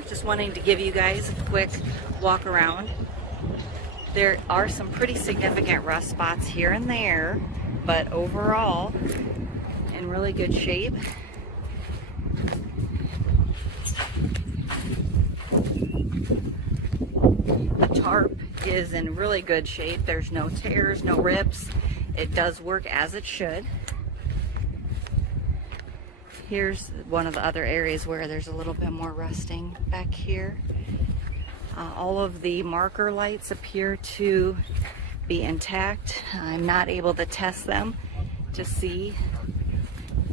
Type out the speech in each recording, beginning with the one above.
Just wanting to give you guys a quick walk around. There are some pretty significant rust spots here and there, but overall in really good shape. The tarp is in really good shape. There's no tears, no rips. It does work as it should. Here's one of the other areas where there's a little bit more rusting back here. All of the marker lights appear to be intact. I'm not able to test them to see.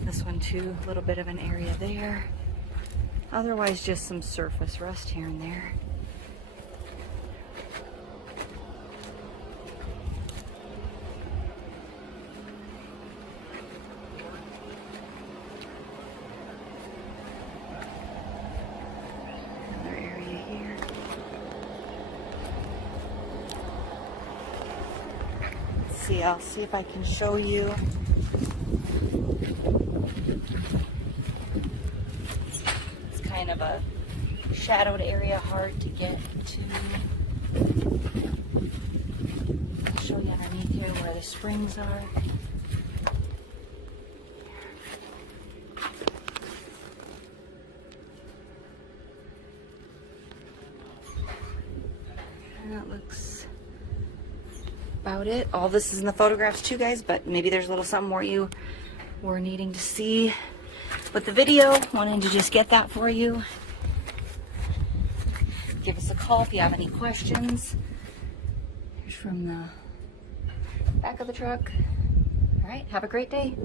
This one too, a little bit of an area there. Otherwise just some surface rust here and there. I'll see if I can show you. It's kind of a shadowed area, hard to get to. I'll show you underneath here where the springs are. And that looks about it. All this is in the photographs too, guys, but maybe there's a little something more you were needing to see with the video, wanting to just get that for you. Give us a call if you have any questions. Here's from the back of the truck. All right, have a great day.